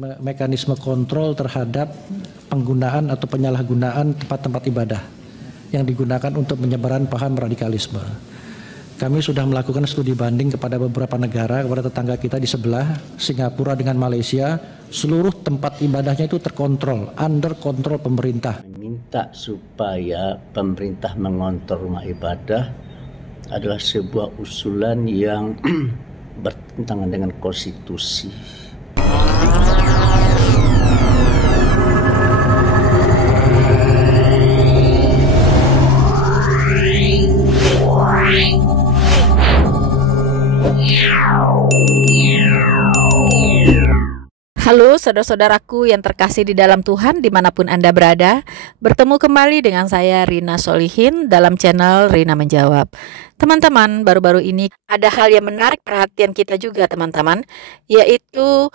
mekanisme kontrol terhadap penggunaan atau penyalahgunaan tempat-tempat ibadah yang digunakan untuk penyebaran paham radikalisme. Kami sudah melakukan studi banding kepada beberapa negara, kepada tetangga kita di sebelah, Singapura dengan Malaysia, seluruh tempat ibadahnya itu terkontrol, under kontrol pemerintah. Minta supaya pemerintah mengontrol rumah ibadah adalah sebuah usulan yang bertentangan dengan konstitusi. Halo saudara-saudaraku yang terkasih di dalam Tuhan dimanapun Anda berada. Bertemu kembali dengan saya Rina Solihin dalam channel Rina Menjawab. Teman-teman, baru-baru ini ada hal yang menarik perhatian kita juga teman-teman, yaitu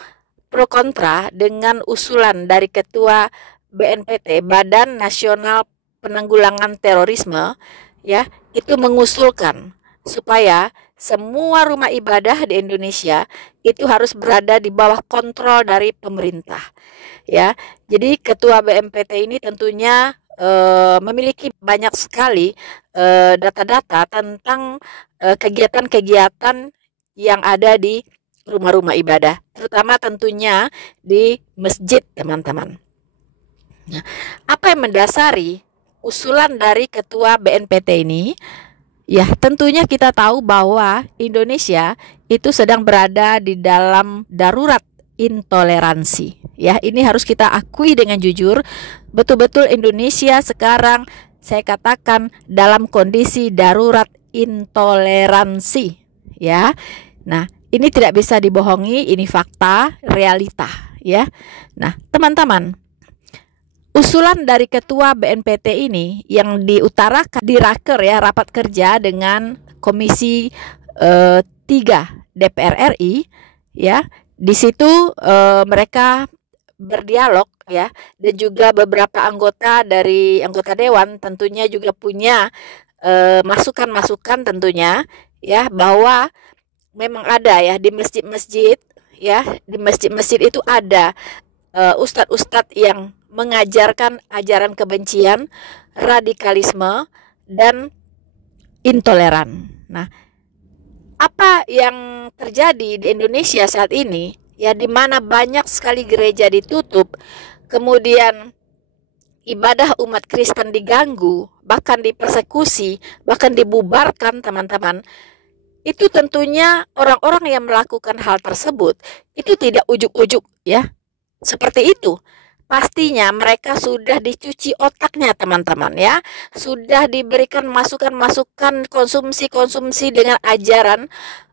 pro kontra dengan usulan dari Ketua BNPT, Badan Nasional Penanggulangan Terorisme, ya, itu mengusulkan supaya semua rumah ibadah di Indonesia itu harus berada di bawah kontrol dari pemerintah, ya. Jadi Ketua BNPT ini tentunya memiliki banyak sekali data-data tentang kegiatan-kegiatan yang ada di rumah-rumah ibadah, terutama tentunya di masjid, teman-teman. Nah, apa yang mendasari usulan dari Ketua BNPT ini? Ya, tentunya kita tahu bahwa Indonesia itu sedang berada di dalam darurat intoleransi. Ya, ini harus kita akui dengan jujur. Betul-betul Indonesia sekarang saya katakan dalam kondisi darurat intoleransi. Ya, nah ini tidak bisa dibohongi. Ini fakta, realita. Ya, nah teman-teman, usulan dari Ketua BNPT ini yang diutarakan di Raker, ya, rapat kerja dengan Komisi 3 DPR RI, ya, di situ mereka berdialog, ya, dan juga beberapa anggota dari anggota dewan tentunya juga punya masukan-masukan tentunya, ya, bahwa memang ada, ya, di masjid-masjid, ya, di masjid-masjid itu ada ustadz-ustadz yang mengajarkan ajaran kebencian, radikalisme, dan intoleran. Nah, apa yang terjadi di Indonesia saat ini, ya, di mana banyak sekali gereja ditutup, kemudian ibadah umat Kristen diganggu, bahkan dipersekusi, bahkan dibubarkan, teman-teman. Itu tentunya orang-orang yang melakukan hal tersebut itu tidak ujuk-ujuk, ya, seperti itu. Pastinya mereka sudah dicuci otaknya, teman-teman, ya. Sudah diberikan masukan-masukan konsumsi-konsumsi dengan ajaran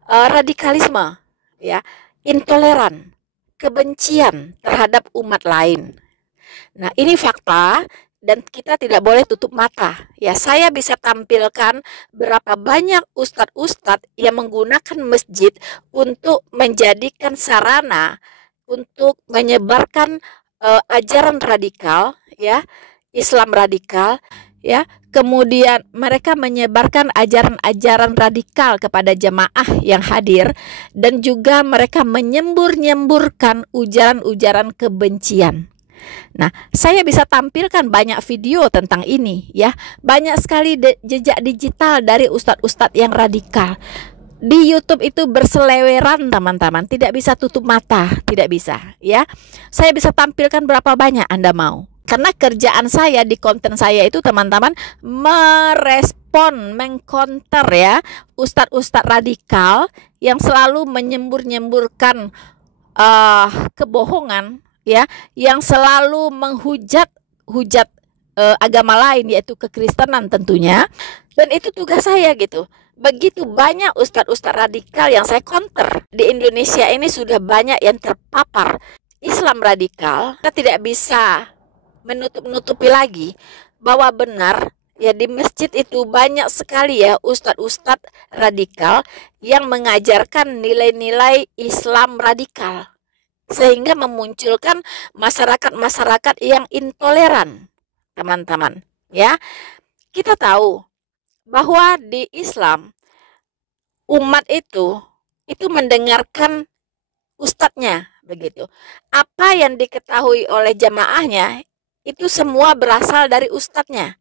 radikalisme, ya, intoleran, kebencian terhadap umat lain. Nah, ini fakta dan kita tidak boleh tutup mata. Ya, saya bisa tampilkan berapa banyak ustadz-ustadz yang menggunakan masjid untuk menjadikan sarana untuk menyebarkan ajaran radikal, ya, Islam radikal, ya. Kemudian mereka menyebarkan ajaran-ajaran radikal kepada jemaah yang hadir, dan juga mereka menyembur-nyemburkan ujaran-ujaran kebencian. Nah, saya bisa tampilkan banyak video tentang ini, ya. Banyak sekali jejak digital dari ustadz-ustadz yang radikal. Di YouTube itu berseleweran, teman-teman. Tidak bisa tutup mata, tidak bisa, ya. Saya bisa tampilkan berapa banyak Anda mau. Karena kerjaan saya di konten saya itu, teman-teman, merespon, mengcounter, ya, ustadz-ustadz radikal yang selalu menyembur-nyemburkan kebohongan, ya, yang selalu menghujat agama lain, yaitu kekristenan tentunya. Dan itu tugas saya, gitu. Begitu banyak ustadz-ustadz radikal yang saya counter. Di Indonesia ini sudah banyak yang terpapar Islam radikal. Kita tidak bisa menutup-nutupi lagi bahwa benar, ya, di masjid itu banyak sekali, ya, ustadz-ustadz radikal yang mengajarkan nilai-nilai Islam radikal, sehingga memunculkan masyarakat-masyarakat yang intoleran, teman-teman, ya. Kita tahu bahwa di Islam umat itu mendengarkan ustadznya, begitu. Apa yang diketahui oleh jamaahnya itu semua berasal dari ustadznya,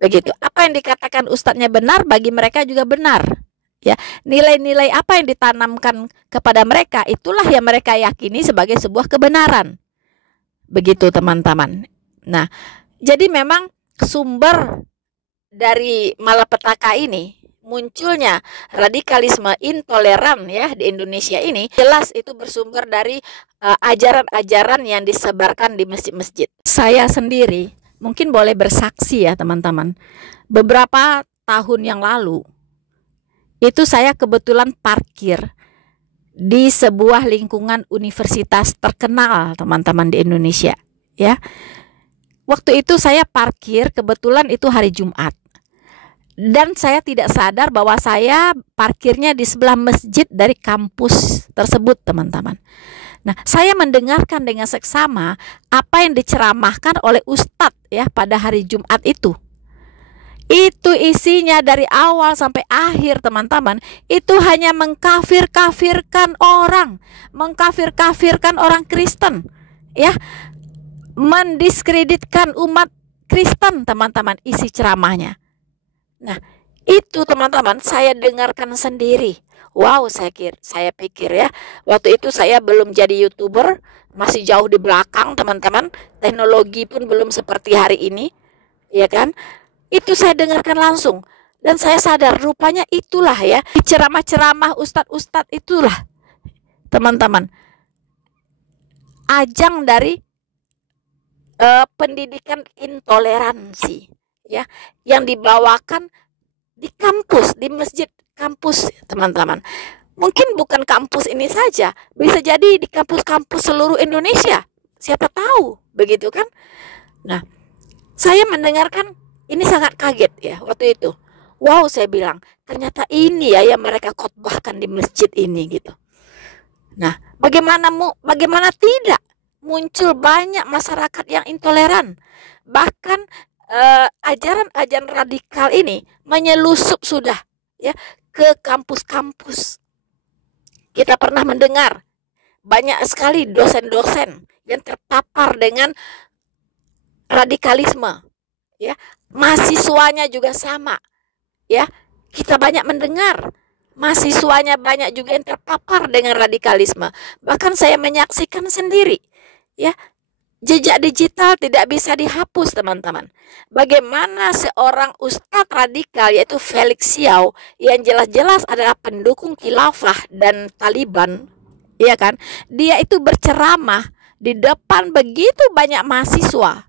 begitu. Apa yang dikatakan ustadznya benar, bagi mereka juga benar. Ya, nilai-nilai apa yang ditanamkan kepada mereka itulah yang mereka yakini sebagai sebuah kebenaran. Begitu teman-teman. Nah, jadi memang sumber dari malapetaka ini, munculnya radikalisme intoleran ya di Indonesia ini, jelas itu bersumber dari ajaran-ajaran yang disebarkan di masjid-masjid. Saya sendiri mungkin boleh bersaksi ya teman-teman. Beberapa tahun yang lalu itu saya kebetulan parkir di sebuah lingkungan universitas terkenal teman-teman di Indonesia ya. Waktu itu saya parkir, kebetulan itu hari Jumat. Dan saya tidak sadar bahwa saya parkirnya di sebelah masjid dari kampus tersebut teman-teman. Nah, saya mendengarkan dengan seksama apa yang diceramahkan oleh ustadz ya pada hari Jumat itu. Itu isinya dari awal sampai akhir teman-teman, itu hanya mengkafir-kafirkan orang, mengkafir-kafirkan orang Kristen, ya, mendiskreditkan umat Kristen teman-teman isi ceramahnya. Nah, itu teman-teman saya dengarkan sendiri. Wow, saya pikir ya, waktu itu saya belum jadi YouTuber, masih jauh di belakang teman-teman, teknologi pun belum seperti hari ini, ya kan? Itu saya dengarkan langsung dan saya sadar rupanya itulah ya ceramah-ceramah ustadz-ustadz itulah teman-teman ajang dari pendidikan intoleransi ya yang dibawakan di kampus, di masjid kampus teman-teman. Mungkin bukan kampus ini saja, bisa jadi di kampus-kampus seluruh Indonesia, siapa tahu begitu kan. Nah, saya mendengarkan ini sangat kaget ya waktu itu. Wow, saya bilang, ternyata ini ya yang mereka khotbahkan di masjid ini gitu. Nah, bagaimana tidak muncul banyak masyarakat yang intoleran. Bahkan ajaran-ajaran radikal ini menyelusup sudah ya ke kampus-kampus. Kita pernah mendengar banyak sekali dosen-dosen yang terpapar dengan radikalisme. Ya, mahasiswanya juga sama. Ya, kita banyak mendengar mahasiswanya banyak juga yang terpapar dengan radikalisme. Bahkan saya menyaksikan sendiri. Ya, jejak digital tidak bisa dihapus teman-teman. Bagaimana seorang ustadz radikal yaitu Felix Xiao yang jelas-jelas adalah pendukung khilafah dan Taliban, ya kan? Dia itu berceramah di depan begitu banyak mahasiswa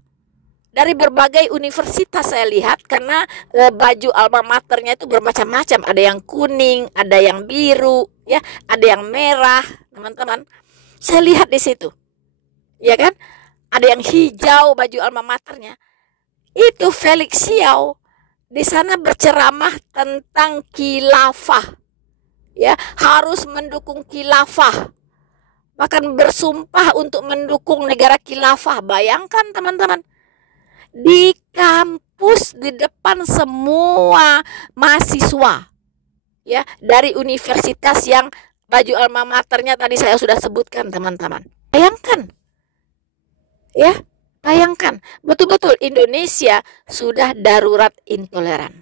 dari berbagai universitas. Saya lihat karena baju alma maternya itu bermacam-macam, ada yang kuning, ada yang biru, ya, ada yang merah, teman-teman. Saya lihat di situ, ya kan, ada yang hijau baju alma maternya. Itu Felix Xiao di sana berceramah tentang khilafah, ya, harus mendukung khilafah, bahkan bersumpah untuk mendukung negara khilafah. Bayangkan teman-teman. Di kampus di depan semua mahasiswa ya dari universitas yang baju alma maternya tadi saya sudah sebutkan teman-teman. Bayangkan ya, bayangkan betul-betul Indonesia sudah darurat intoleran.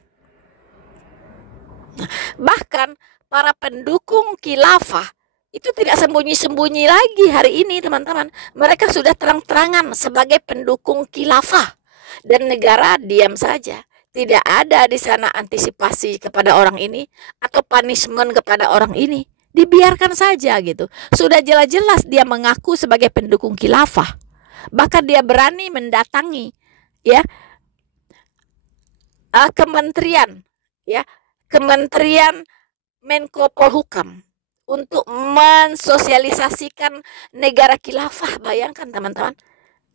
Nah, bahkan para pendukung khilafah itu tidak sembunyi-sembunyi lagi hari ini teman-teman. Mereka sudah terang-terangan sebagai pendukung khilafah. Dan negara diam saja. Tidak ada di sana antisipasi kepada orang ini atau punishment kepada orang ini. Dibiarkan saja gitu. Sudah jelas-jelas dia mengaku sebagai pendukung khilafah. Bahkan dia berani mendatangi ya kementerian ya, Kementerian Menko Polhukam untuk mensosialisasikan negara khilafah. Bayangkan teman-teman.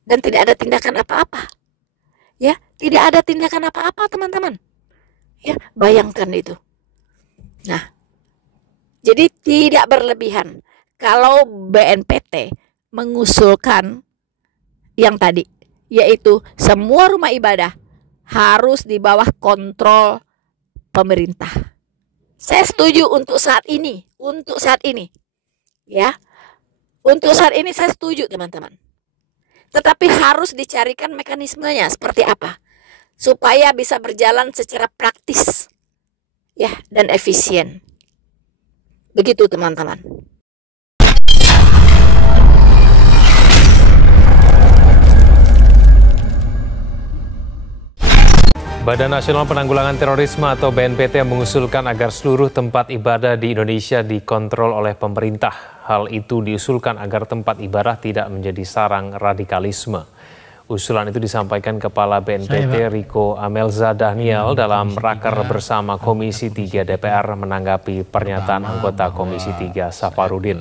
Dan tidak ada tindakan apa-apa. Ya, tidak ada tindakan apa-apa teman-teman. Ya, bayangkan itu. Nah, jadi tidak berlebihan kalau BNPT mengusulkan yang tadi, yaitu semua rumah ibadah harus di bawah kontrol pemerintah. Saya setuju untuk saat ini, ya. Untuk saat ini saya setuju teman-teman. Tetapi harus dicarikan mekanismenya seperti apa supaya bisa berjalan secara praktis ya dan efisien. Begitu teman-teman. Badan Nasional Penanggulangan Terorisme atau BNPT mengusulkan agar seluruh tempat ibadah di Indonesia dikontrol oleh pemerintah. Hal itu diusulkan agar tempat ibadah tidak menjadi sarang radikalisme. Usulan itu disampaikan Kepala BNPT Riko Amelza Daniel dalam raker bersama Komisi 3 DPR menanggapi pernyataan anggota Komisi 3 Safarudin.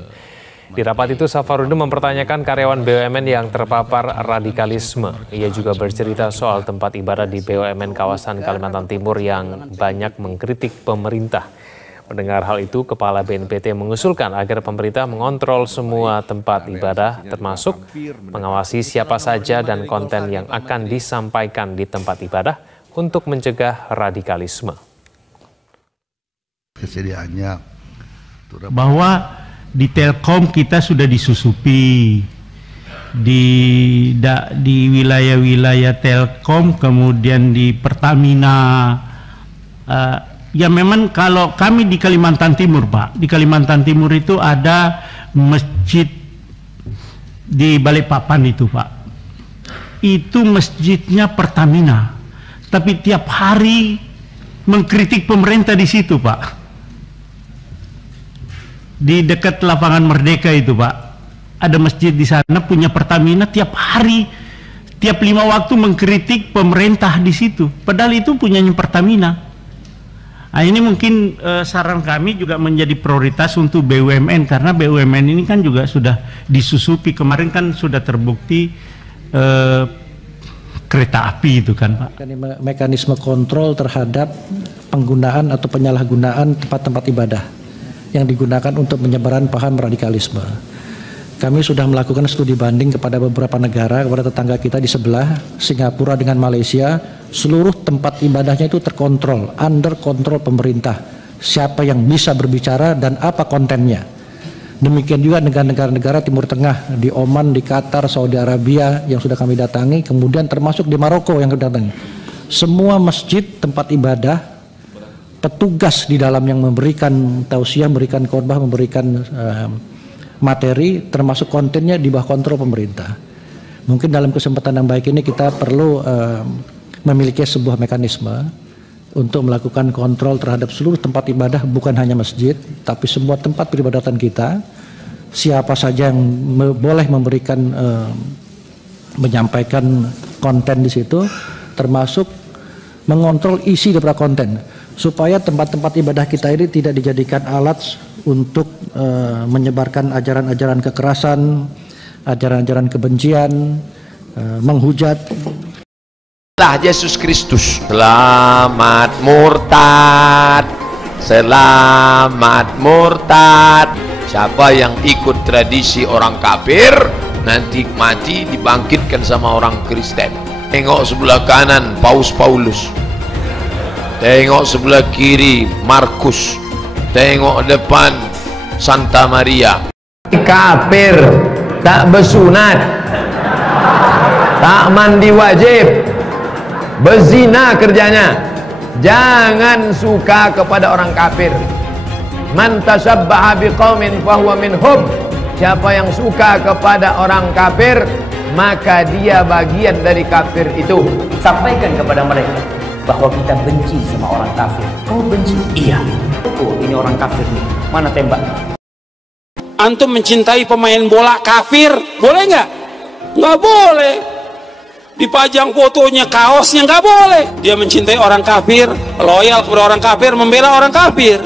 Di rapat itu Safarudin mempertanyakan karyawan BUMN yang terpapar radikalisme. Ia juga bercerita soal tempat ibadah di BUMN kawasan Kalimantan Timur yang banyak mengkritik pemerintah. Mendengar hal itu, Kepala BNPT mengusulkan agar pemerintah mengontrol semua tempat ibadah, termasuk mengawasi siapa saja dan konten yang akan disampaikan di tempat ibadah untuk mencegah radikalisme. Kesediaannya bahwa di Telkom kita sudah disusupi di wilayah-wilayah Telkom, kemudian di Pertamina. Ya memang kalau kami di Kalimantan Timur, Pak, di Kalimantan Timur itu ada masjid di Balikpapan itu, Pak. Itu masjidnya Pertamina, tapi tiap hari mengkritik pemerintah di situ, Pak. Di dekat lapangan Merdeka itu, Pak, ada masjid di sana punya Pertamina, tiap hari, tiap 5 waktu mengkritik pemerintah di situ. Padahal itu punyanya Pertamina. Nah, ini mungkin saran kami juga menjadi prioritas untuk BUMN, karena BUMN ini kan juga sudah disusupi. Kemarin kan sudah terbukti kereta api itu kan, Pak. Mekanisme kontrol terhadap penggunaan atau penyalahgunaan tempat-tempat ibadah yang digunakan untuk penyebaran paham radikalisme. Kami sudah melakukan studi banding kepada beberapa negara, kepada tetangga kita di sebelah, Singapura dengan Malaysia. Seluruh tempat ibadahnya itu terkontrol, under kontrol pemerintah. Siapa yang bisa berbicara dan apa kontennya. Demikian juga dengan negara-negara Timur Tengah, di Oman, di Qatar, Saudi Arabia yang sudah kami datangi, kemudian termasuk di Maroko yang kami datangi. Semua masjid, tempat ibadah, petugas di dalam yang memberikan tausiah, memberikan khotbah, memberikan materi, termasuk kontennya di bawah kontrol pemerintah. Mungkin dalam kesempatan yang baik ini kita perlu memiliki sebuah mekanisme untuk melakukan kontrol terhadap seluruh tempat ibadah, bukan hanya masjid, tapi semua tempat peribadatan kita. Siapa saja yang boleh memberikan, menyampaikan konten di situ, termasuk mengontrol isi daripada konten, supaya tempat-tempat ibadah kita ini tidak dijadikan alat untuk menyebarkan ajaran-ajaran kekerasan, ajaran-ajaran kebencian, menghujat. Yesus Kristus, selamat murtad, selamat murtad. Siapa yang ikut tradisi orang kafir nanti mati dibangkitkan sama orang Kristen. Tengok sebelah kanan Paus Paulus, tengok sebelah kiri Markus, tengok depan Santa Maria. Kafir, tak bersunat, tak mandi wajib, berzina kerjanya. Jangan suka kepada orang kafir. Man tasabbaha biqaumin fahuwa minhum. Siapa yang suka kepada orang kafir, maka dia bagian dari kafir itu. Sampaikan kepada mereka bahwa kita benci sama orang kafir. Kau benci? Iya. Oh, ini orang kafir nih. Mana tembak? Antum mencintai pemain bola kafir, boleh nggak? Nggak boleh. Dipajang fotonya, kaosnya, nggak boleh. Dia mencintai orang kafir, loyal kepada orang kafir, membela orang kafir.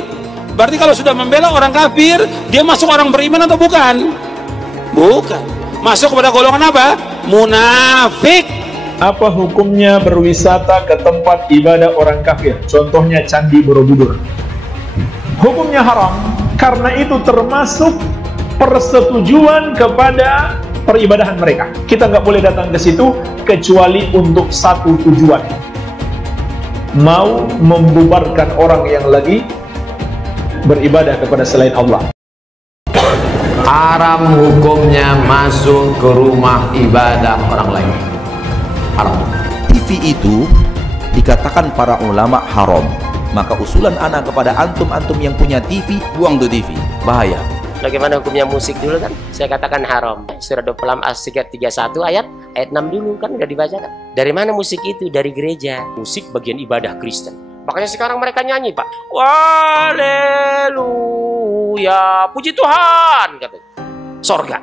Berarti kalau sudah membela orang kafir, dia masuk orang beriman atau bukan? Bukan. Masuk kepada golongan apa? Munafik. Apa hukumnya berwisata ke tempat ibadah orang kafir? Contohnya Candi Borobudur. Hukumnya haram, karena itu termasuk persetujuan kepada peribadahan mereka. Kita nggak boleh datang ke situ kecuali untuk satu tujuan, mau membubarkan orang yang lagi beribadah kepada selain Allah. Haram hukumnya masuk ke rumah ibadah orang lain. Haram. TV itu dikatakan para ulama haram. Maka usulan anak kepada antum-antum yang punya TV, buang tuh TV. Bahaya. Bagaimana hukumnya musik dulu kan? Saya katakan haram. Surah 26 ayat 31 ayat 6 dulu kan udah dibacakan. Dari mana musik itu? Dari gereja. Musik bagian ibadah Kristen. Makanya sekarang mereka nyanyi, Pak. Haleluya, puji Tuhan, katanya. Sorga.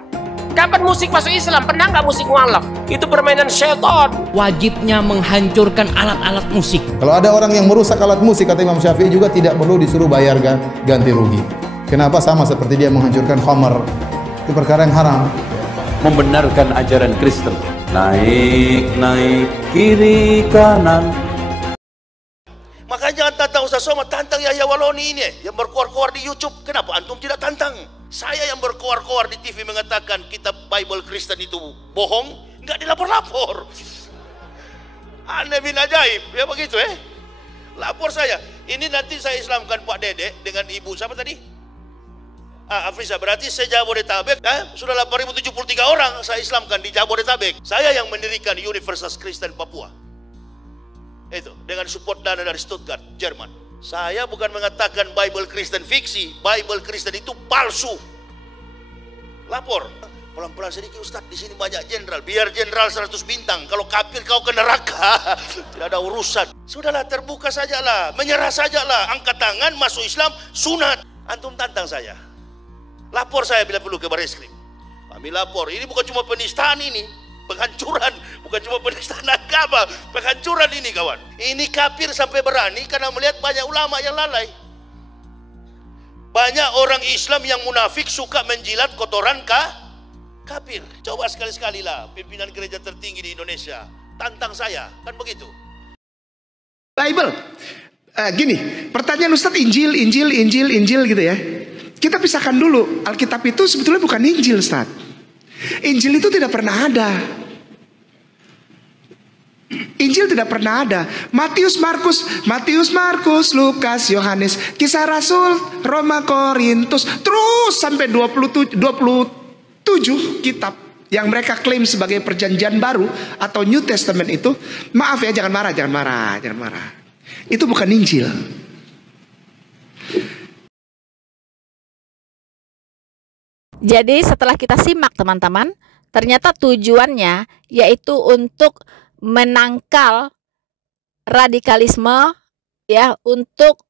Kapan musik masuk Islam? Pernah nggak musik mualaf? Itu permainan setan. Wajibnya menghancurkan alat-alat musik. Kalau ada orang yang merusak alat musik, kata Imam Syafi'i, juga tidak perlu disuruh bayar ganti rugi. Kenapa? Sama seperti dia menghancurkan khamar. Itu perkara yang haram. Membenarkan ajaran Kristen. Naik kiri kanan. Makanya jangan tantang Ustaz Somad, tantang Yahya Waloni ini yang berkoar-koar di YouTube. Kenapa antum tidak tantang? Saya yang berkoar-koar di TV mengatakan kitab Bible Kristen itu bohong, nggak dilapor-lapor. Aneh bin ajaib, ya begitu Lapor saya. Ini nanti saya Islamkan Pak Dedek dengan ibu siapa tadi? Afrisa, berarti saya Jabodetabek, sudah 8.073 orang saya Islamkan di Jabodetabek. Saya yang mendirikan Universitas Kristen Papua. Itu dengan support dana dari Stuttgart, Jerman. Saya bukan mengatakan Bible Kristen fiksi, Bible Kristen itu palsu. Lapor. Pelan-pelan sedikit Ustadz, di sini banyak jenderal. Biar jenderal 100 bintang. Kalau kafir kau ke neraka, tidak ada urusan. Sudahlah, terbuka sajalah, menyerah sajalah, angkat tangan, masuk Islam, sunat. Antum tantang saya. Lapor saya bila perlu ke Bareskrim. Kami lapor. Ini bukan cuma penistaan ini. Penghancuran, bukan cuma penistaan agama, penghancuran ini kawan. Ini kafir sampai berani karena melihat banyak ulama yang lalai. Banyak orang Islam yang munafik suka menjilat kotoran kafir. Coba sekali-sekali lah pimpinan gereja tertinggi di Indonesia tantang saya, kan begitu. Bible, gini, pertanyaan Ustadz Injil gitu ya. Kita pisahkan dulu, Alkitab itu sebetulnya bukan Injil Ustadz. Injil itu tidak pernah ada. Injil tidak pernah ada. Matius, Markus, Lukas, Yohanes, Kisah Rasul, Roma, Korintus, terus sampai 27 kitab yang mereka klaim sebagai perjanjian baru atau New Testament itu. Maaf ya, jangan marah. Itu bukan Injil. Jadi setelah kita simak teman-teman, ternyata tujuannya yaitu untuk menangkal radikalisme, ya, untuk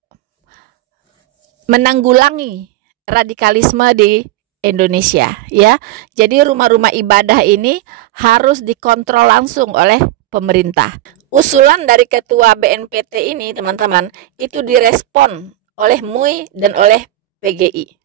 menanggulangi radikalisme di Indonesia, ya. Jadi rumah-rumah ibadah ini harus dikontrol langsung oleh pemerintah. Usulan dari ketua BNPT ini teman-teman itu direspon oleh MUI dan oleh PGI.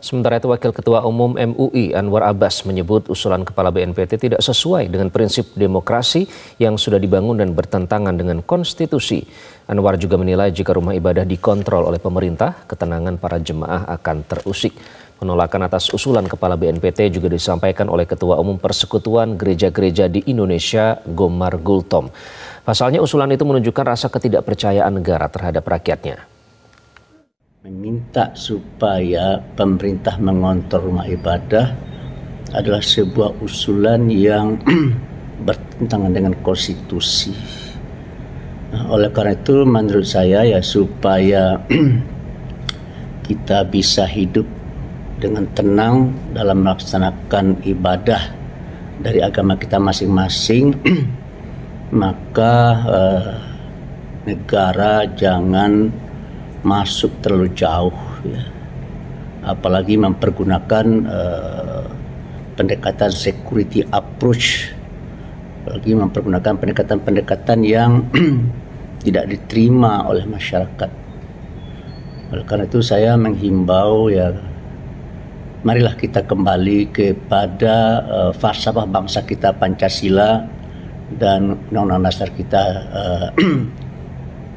Sementara itu, Wakil Ketua Umum MUI Anwar Abbas menyebut usulan Kepala BNPT tidak sesuai dengan prinsip demokrasi yang sudah dibangun dan bertentangan dengan konstitusi. Anwar juga menilai jika rumah ibadah dikontrol oleh pemerintah, ketenangan para jemaah akan terusik. Penolakan atas usulan Kepala BNPT juga disampaikan oleh Ketua Umum Persekutuan Gereja-Gereja di Indonesia, Gomar Gultom. Pasalnya usulan itu menunjukkan rasa ketidakpercayaan negara terhadap rakyatnya. Meminta supaya pemerintah mengontrol rumah ibadah adalah sebuah usulan yang bertentangan dengan konstitusi. Nah, oleh karena itu menurut saya ya supaya kita bisa hidup dengan tenang dalam melaksanakan ibadah dari agama kita masing-masing, maka negara jangan masuk terlalu jauh, ya. Apalagi mempergunakan pendekatan security approach, apalagi mempergunakan pendekatan-pendekatan yang tidak diterima oleh masyarakat. Oleh karena itu saya menghimbau ya, marilah kita kembali kepada falsafah bangsa kita Pancasila dan Undang-Undang Dasar kita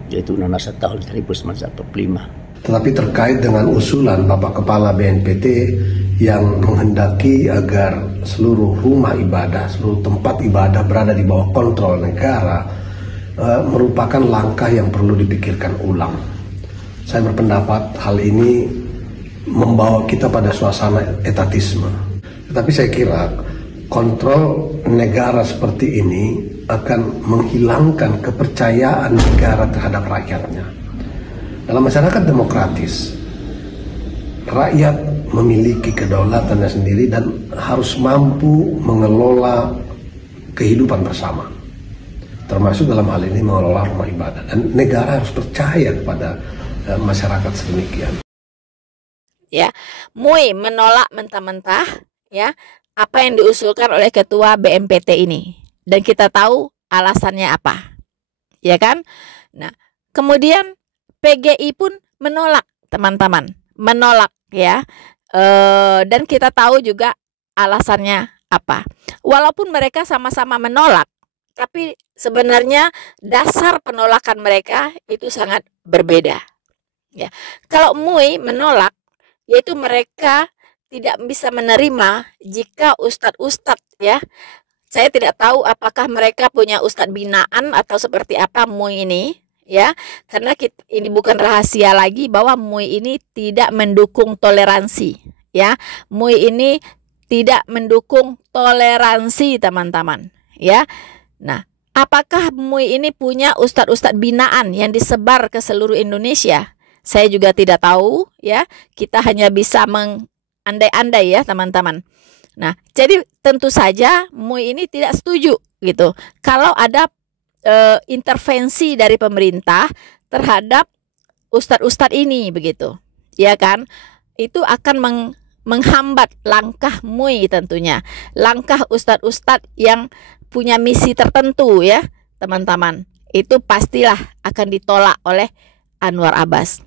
yaitu Undang-Undang Dasar tahun 1945. Tetapi terkait dengan usulan Bapak Kepala BNPT yang menghendaki agar seluruh rumah ibadah, seluruh tempat ibadah berada di bawah kontrol negara, merupakan langkah yang perlu dipikirkan ulang. Saya berpendapat hal ini membawa kita pada suasana etatisme. Tetapi saya kira kontrol negara seperti ini akan menghilangkan kepercayaan negara terhadap rakyatnya. Dalam masyarakat demokratis, rakyat memiliki kedaulatannya sendiri dan harus mampu mengelola kehidupan bersama, termasuk dalam hal ini mengelola rumah ibadah, dan negara harus percaya kepada masyarakat sedemikian. Ya, MUI menolak mentah-mentah ya apa yang diusulkan oleh ketua BNPT ini, dan kita tahu alasannya apa, ya kan? Nah, kemudian PGI pun menolak, teman-teman, menolak ya, dan kita tahu juga alasannya apa. Walaupun mereka sama-sama menolak, tapi sebenarnya dasar penolakan mereka itu sangat berbeda. Ya, kalau MUI menolak, yaitu mereka tidak bisa menerima jika ustadz-ustadz ya, saya tidak tahu apakah mereka punya ustadz binaan atau seperti apa MUI ini ya, karena ini bukan rahasia lagi bahwa MUI ini tidak mendukung toleransi ya, MUI ini tidak mendukung toleransi teman-teman ya. Nah, apakah MUI ini punya ustadz-ustadz binaan yang disebar ke seluruh Indonesia? Saya juga tidak tahu ya, kita hanya bisa mengandai-andai ya teman-teman. Nah, jadi tentu saja MUI ini tidak setuju gitu kalau ada intervensi dari pemerintah terhadap ustadz-ustadz ini begitu, ya kan? Itu akan menghambat langkah MUI tentunya, langkah ustadz-ustadz yang punya misi tertentu ya teman-teman. Itu pastilah akan ditolak oleh Anwar Abbas.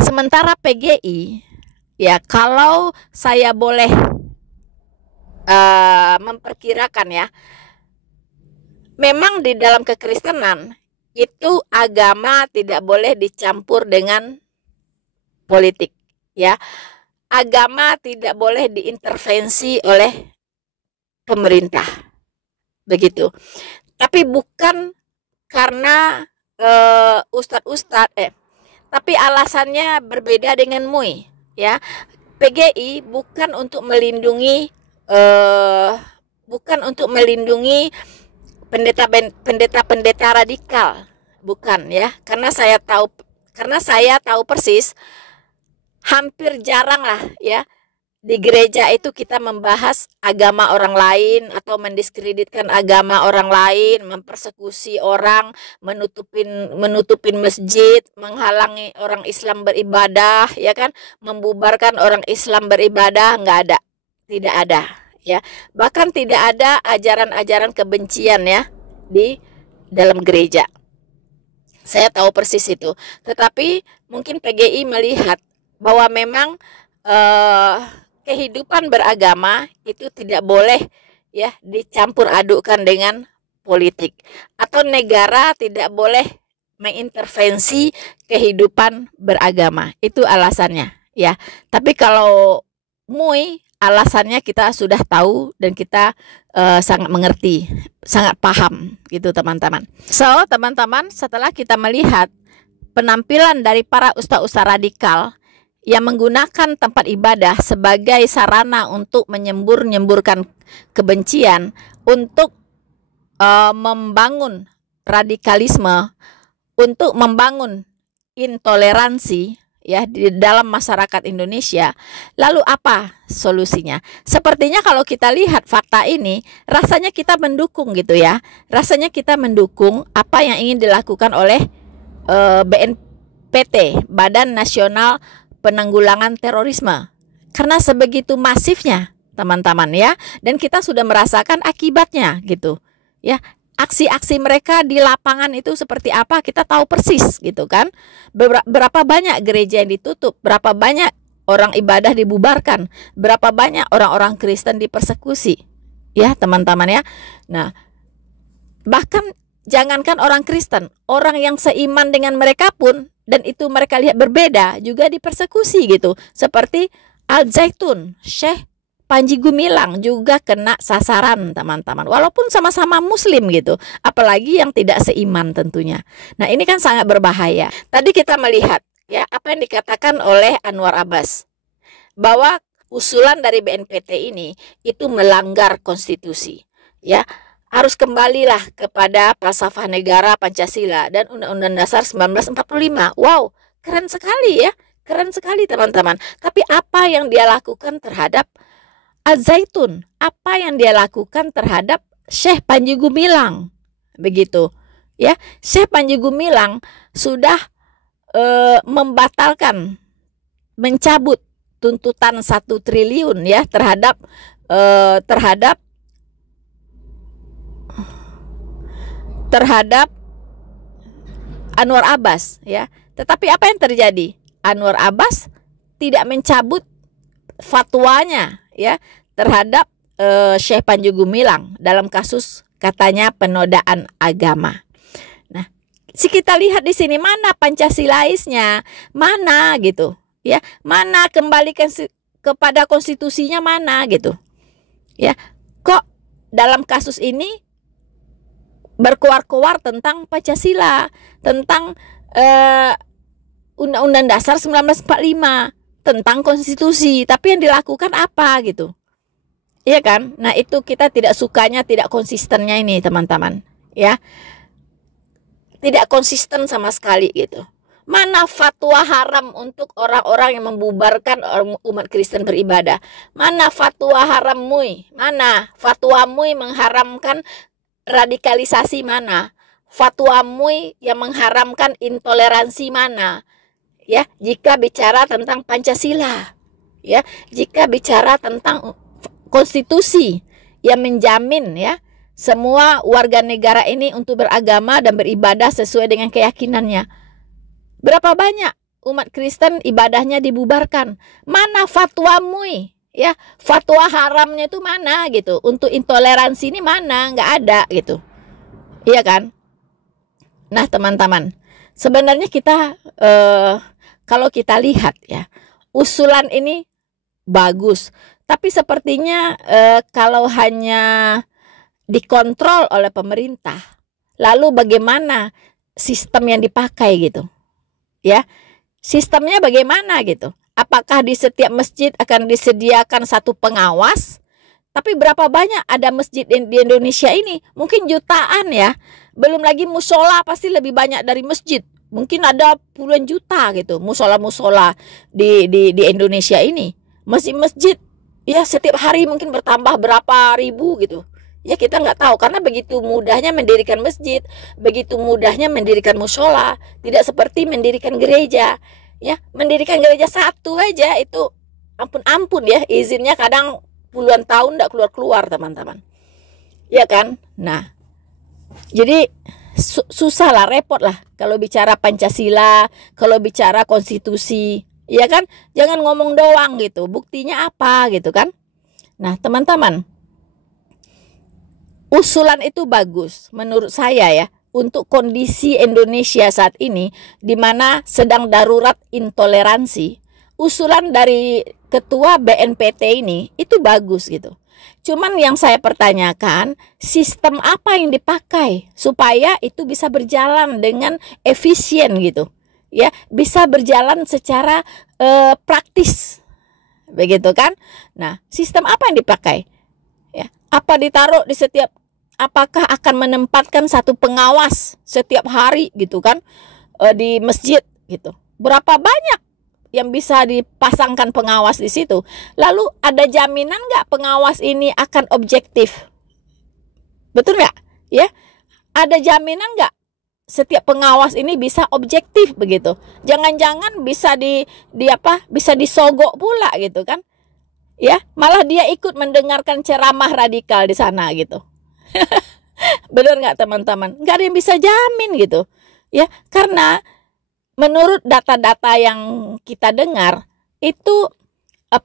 Sementara PGI ya, kalau saya boleh memperkirakan ya, memang di dalam kekristenan itu agama tidak boleh dicampur dengan politik ya. Agama tidak boleh diintervensi oleh pemerintah. Begitu. Tapi bukan karena tapi alasannya berbeda dengan MUI ya. PGI bukan untuk melindungi pendeta radikal, bukan ya, karena saya tahu persis, hampir jarang lah ya di gereja itu kita membahas agama orang lain atau mendiskreditkan agama orang lain, mempersekusi orang, menutupin masjid, menghalangi orang Islam beribadah, ya kan, membubarkan orang Islam beribadah, nggak ada, tidak ada, ya. Bahkan tidak ada ajaran-ajaran kebencian ya di dalam gereja. Saya tahu persis itu. Tetapi mungkin PGI melihat bahwa memang kehidupan beragama itu tidak boleh ya dicampur adukkan dengan politik, atau negara tidak boleh mengintervensi kehidupan beragama. Itu alasannya ya. Tapi kalau MUI, alasannya kita sudah tahu dan kita sangat mengerti, sangat paham gitu teman-teman. So teman-teman, setelah kita melihat penampilan dari para ustaz-ustaz radikal yang menggunakan tempat ibadah sebagai sarana untuk menyembur-nyemburkan kebencian, untuk membangun radikalisme, untuk membangun intoleransi ya di dalam masyarakat Indonesia. Lalu apa solusinya? Sepertinya kalau kita lihat fakta ini, rasanya kita mendukung gitu ya. Rasanya kita mendukung apa yang ingin dilakukan oleh BNPT, Badan Nasional Penanggulangan Terorisme, karena sebegitu masifnya teman-teman ya, dan kita sudah merasakan akibatnya gitu ya. Aksi-aksi mereka di lapangan itu seperti apa kita tahu persis gitu kan. Berapa banyak gereja yang ditutup, berapa banyak orang ibadah dibubarkan, berapa banyak orang-orang Kristen dipersekusi ya teman-teman ya. Nah, bahkan jangankan orang Kristen, orang yang seiman dengan mereka pun, dan itu mereka lihat berbeda, juga dipersekusi gitu. Seperti Al-Zaitun, Syekh Panji Gumilang juga kena sasaran teman-teman, walaupun sama-sama muslim gitu, apalagi yang tidak seiman tentunya. Nah, ini kan sangat berbahaya. Tadi kita melihat ya apa yang dikatakan oleh Anwar Abbas bahwa usulan dari BNPT ini itu melanggar konstitusi, ya. Harus kembalilah kepada falsafah negara Pancasila dan Undang-Undang Dasar 1945. Wow, keren sekali ya. Keren sekali teman-teman. Tapi apa yang dia lakukan terhadap Az-Zaitun? Apa yang dia lakukan terhadap Syekh Panji Gumilang? Begitu. Ya, Syekh Panji Gumilang sudah membatalkan, mencabut tuntutan 1 triliun ya terhadap Anwar Abbas ya. Tetapi apa yang terjadi? Anwar Abbas tidak mencabut fatwanya ya terhadap Syekh Panji Gumilang dalam kasus katanya penodaan agama. Nah, kita lihat di sini mana Pancasilaisnya, mana gitu ya, mana kembalikan kepada konstitusinya mana gitu ya. Kok dalam kasus ini berkoar-koar tentang Pancasila, tentang Undang-Undang Dasar 1945, tentang konstitusi, tapi yang dilakukan apa gitu. Iya kan? Nah, itu kita tidak sukanya, tidak konsistennya ini teman-teman, ya. Tidak konsisten sama sekali gitu. Mana fatwa haram untuk orang-orang yang membubarkan umat Kristen beribadah? Mana fatwa haram MUI? Mana fatwa MUI mengharamkan radikalisasi? Mana fatwa MUI yang mengharamkan intoleransi? Mana ya, jika bicara tentang Pancasila ya, jika bicara tentang konstitusi yang menjamin ya semua warga negara ini untuk beragama dan beribadah sesuai dengan keyakinannya, berapa banyak umat Kristen ibadahnya dibubarkan? Mana fatwa MUI ya, fatwa haramnya itu mana gitu, untuk intoleransi ini mana? Nggak ada gitu, iya kan? Nah teman-teman, sebenarnya kita kalau kita lihat ya, usulan ini bagus, tapi sepertinya kalau hanya dikontrol oleh pemerintah, lalu bagaimana sistem yang dipakai gitu ya, sistemnya bagaimana gitu. Apakah di setiap masjid akan disediakan satu pengawas? Tapi berapa banyak ada masjid di Indonesia ini? Mungkin jutaan ya. Belum lagi musola, pasti lebih banyak dari masjid. Mungkin ada puluhan juta gitu musola-musola di Indonesia ini. Masjid-masjid ya setiap hari mungkin bertambah berapa ribu gitu. Ya kita nggak tahu, karena begitu mudahnya mendirikan masjid, begitu mudahnya mendirikan musola. Tidak seperti mendirikan gereja. Ya, mendirikan gereja satu aja itu ampun-ampun ya, izinnya kadang puluhan tahun nggak keluar-keluar teman-teman. Ya kan? Nah, jadi susah lah, repot lah kalau bicara Pancasila, kalau bicara konstitusi, ya kan? Jangan ngomong doang gitu, buktinya apa gitu kan? Nah teman-teman, usulan itu bagus menurut saya ya, untuk kondisi Indonesia saat ini di mana sedang darurat intoleransi. Usulan dari ketua BNPT ini itu bagus gitu. Cuman yang saya pertanyakan, sistem apa yang dipakai supaya itu bisa berjalan dengan efisien gitu. Ya, bisa berjalan secara praktis. Begitu kan? Nah, sistem apa yang dipakai? Ya, apa ditaruh di setiap, apakah akan menempatkan satu pengawas setiap hari gitu kan di masjid gitu? Berapa banyak yang bisa dipasangkan pengawas di situ? Lalu ada jaminan nggak pengawas ini akan objektif? Betul nggak? Ya, ada jaminan nggak setiap pengawas ini bisa objektif begitu? Jangan-jangan bisa bisa disogok pula gitu kan? Ya, malah dia ikut mendengarkan ceramah radikal di sana gitu. Benar nggak teman-teman? Nggak ada yang bisa jamin gitu ya, karena menurut data-data yang kita dengar itu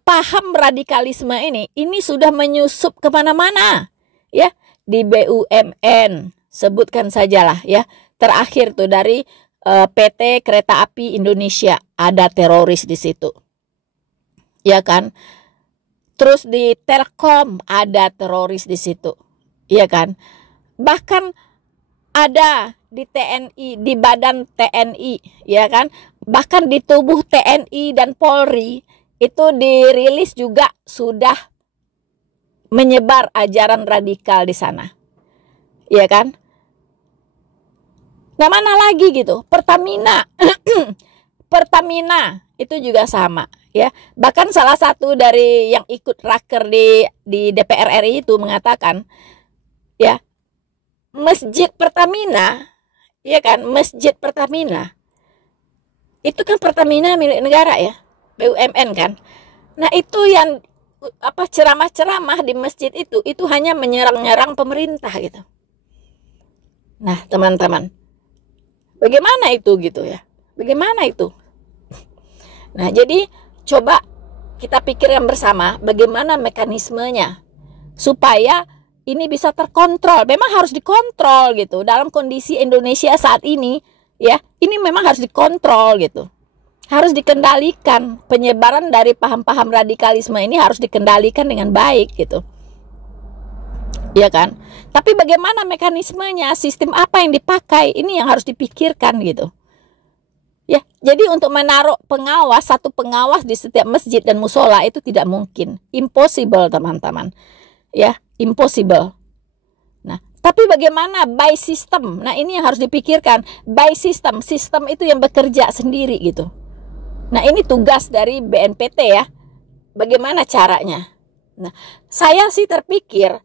paham radikalisme ini sudah menyusup kemana-mana ya, di BUMN sebutkan sajalah ya, terakhir tuh dari PT Kereta Api Indonesia ada teroris di situ ya kan, terus di Telkom ada teroris di situ. Iya kan? Bahkan ada di TNI, di badan TNI, ya kan? Bahkan di tubuh TNI dan Polri itu dirilis juga sudah menyebar ajaran radikal di sana. Ya kan? Nah, mana lagi gitu? Pertamina. Pertamina itu juga sama, ya. Bahkan salah satu dari yang ikut raker di DPR RI itu mengatakan, ya, Masjid Pertamina, ya kan, Masjid Pertamina itu kan Pertamina milik negara, ya, BUMN kan. Nah, itu yang ceramah-ceramah di masjid itu hanya menyerang-nyerang pemerintah gitu. Nah, teman-teman, bagaimana itu gitu ya? Bagaimana itu? Nah, jadi coba kita pikirkan bersama bagaimana mekanismenya supaya ini bisa terkontrol. Memang harus dikontrol gitu. Dalam kondisi Indonesia saat ini, ya, ini memang harus dikontrol gitu. Harus dikendalikan. Penyebaran dari paham-paham radikalisme ini harus dikendalikan dengan baik gitu. Ya kan? Tapi bagaimana mekanismenya, sistem apa yang dipakai, ini yang harus dipikirkan gitu. Ya, jadi untuk menaruh pengawas, satu pengawas di setiap masjid dan musola itu tidak mungkin. Impossible, teman-teman. Ya, impossible. Nah, tapi bagaimana by system? Nah, ini yang harus dipikirkan. By system, sistem itu yang bekerja sendiri gitu. Nah, ini tugas dari BNPT ya. Bagaimana caranya? Nah, saya sih terpikir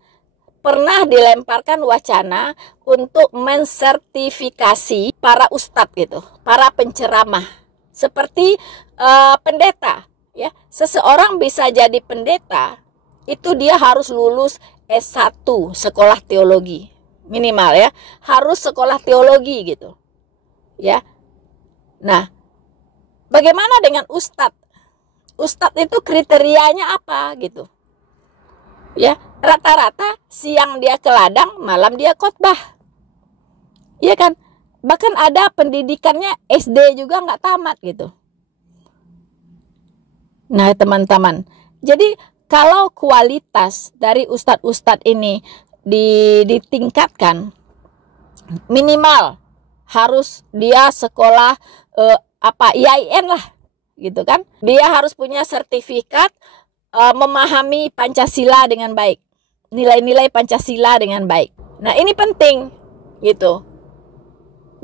pernah dilemparkan wacana untuk mensertifikasi para ustadz gitu, para penceramah, seperti pendeta. Ya, seseorang bisa jadi pendeta itu dia harus lulus S1 sekolah teologi minimal ya, harus sekolah teologi gitu. Ya, nah, bagaimana dengan ustadz? Ustadz itu kriterianya apa gitu? Ya, rata-rata siang dia ke ladang, malam dia khotbah. Iya kan? Bahkan ada pendidikannya SD juga nggak tamat gitu. Nah, teman-teman, jadi kalau kualitas dari ustadz-ustadz ini ditingkatkan, minimal harus dia sekolah IAIN lah, gitu kan? Dia harus punya sertifikat memahami Pancasila dengan baik, nilai-nilai Pancasila dengan baik. Nah, ini penting gitu.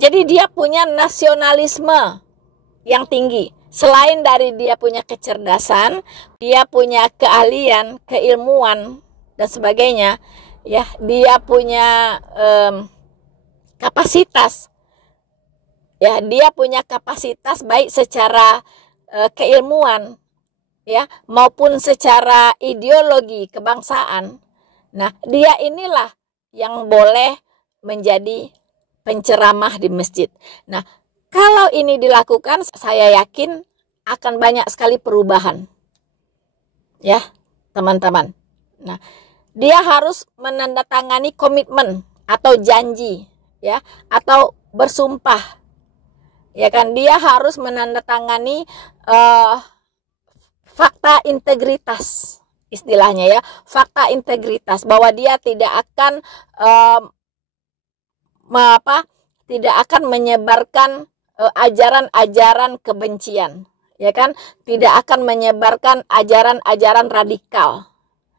Jadi dia punya nasionalisme yang tinggi. Selain dari dia punya kecerdasan, dia punya keahlian, keilmuan dan sebagainya, ya, dia punya kapasitas. Ya, dia punya kapasitas baik secara keilmuan, ya, maupun secara ideologi kebangsaan. Nah, dia inilah yang boleh menjadi penceramah di masjid. Nah, kalau ini dilakukan, saya yakin akan banyak sekali perubahan. Ya, teman-teman. Nah, dia harus menandatangani komitmen atau janji, ya, atau bersumpah. Ya kan, dia harus menandatangani fakta integritas, istilahnya ya, fakta integritas, bahwa dia tidak akan tidak akan menyebarkan ajaran-ajaran kebencian, ya kan, tidak akan menyebarkan ajaran-ajaran radikal,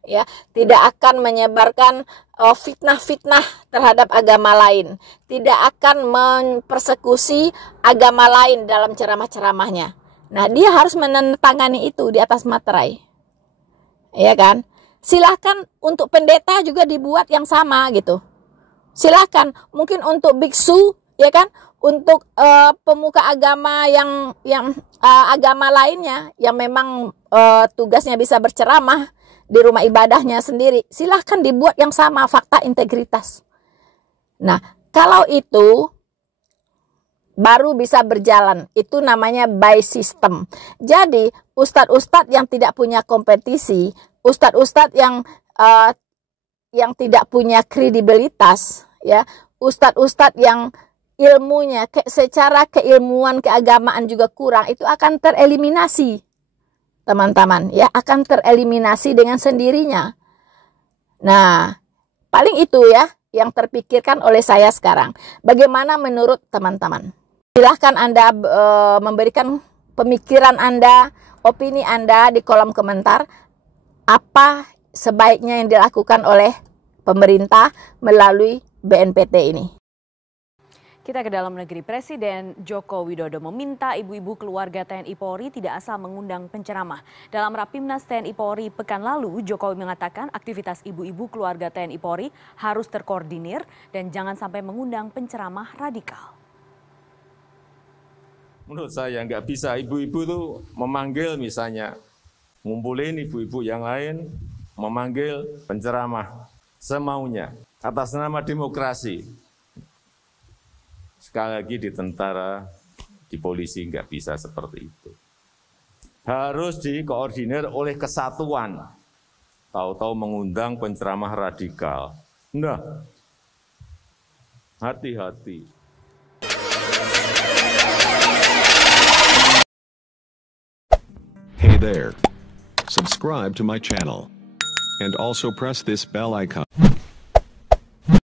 ya, tidak akan menyebarkan fitnah-fitnah terhadap agama lain, tidak akan mempersekusi agama lain dalam ceramah-ceramahnya. Nah, dia harus menandatangani itu di atas materai, ya kan. Silahkan untuk pendeta juga dibuat yang sama gitu. Silahkan, mungkin untuk biksu, ya kan, untuk pemuka agama yang agama lainnya yang memang tugasnya bisa berceramah di rumah ibadahnya sendiri, silahkan dibuat yang sama, fakta integritas. Nah, kalau itu baru bisa berjalan, itu namanya by system. Jadi ustadz-ustadz yang tidak punya kompetisi, ustadz-ustadz yang tidak punya kredibilitas, ya, ustadz-ustadz yang ilmunya secara keilmuan keagamaan juga kurang, itu akan tereliminasi, teman-teman, ya, akan tereliminasi dengan sendirinya. Nah, paling itu ya, yang terpikirkan oleh saya sekarang. Bagaimana menurut teman-teman? Silahkan Anda memberikan pemikiran Anda, opini Anda di kolom komentar. Apa sebaiknya yang dilakukan oleh pemerintah melalui BNPT ini? Kita ke dalam negeri. Presiden Joko Widodo meminta ibu-ibu keluarga TNI Polri tidak asal mengundang penceramah. Dalam Rapimnas TNI Polri pekan lalu, Jokowi mengatakan aktivitas ibu-ibu keluarga TNI Polri harus terkoordinir dan jangan sampai mengundang penceramah radikal. Menurut saya nggak bisa ibu-ibu tuh memanggil misalnya, ngumpulin ibu-ibu yang lain, memanggil penceramah semaunya atas nama demokrasi. Sekali lagi di tentara, di polisi nggak bisa seperti itu. Harus dikoordinir oleh kesatuan. Tahu-tahu mengundang penceramah radikal. Nah, hati-hati. Hey there. Subscribe to my channel. And also press this bell icon.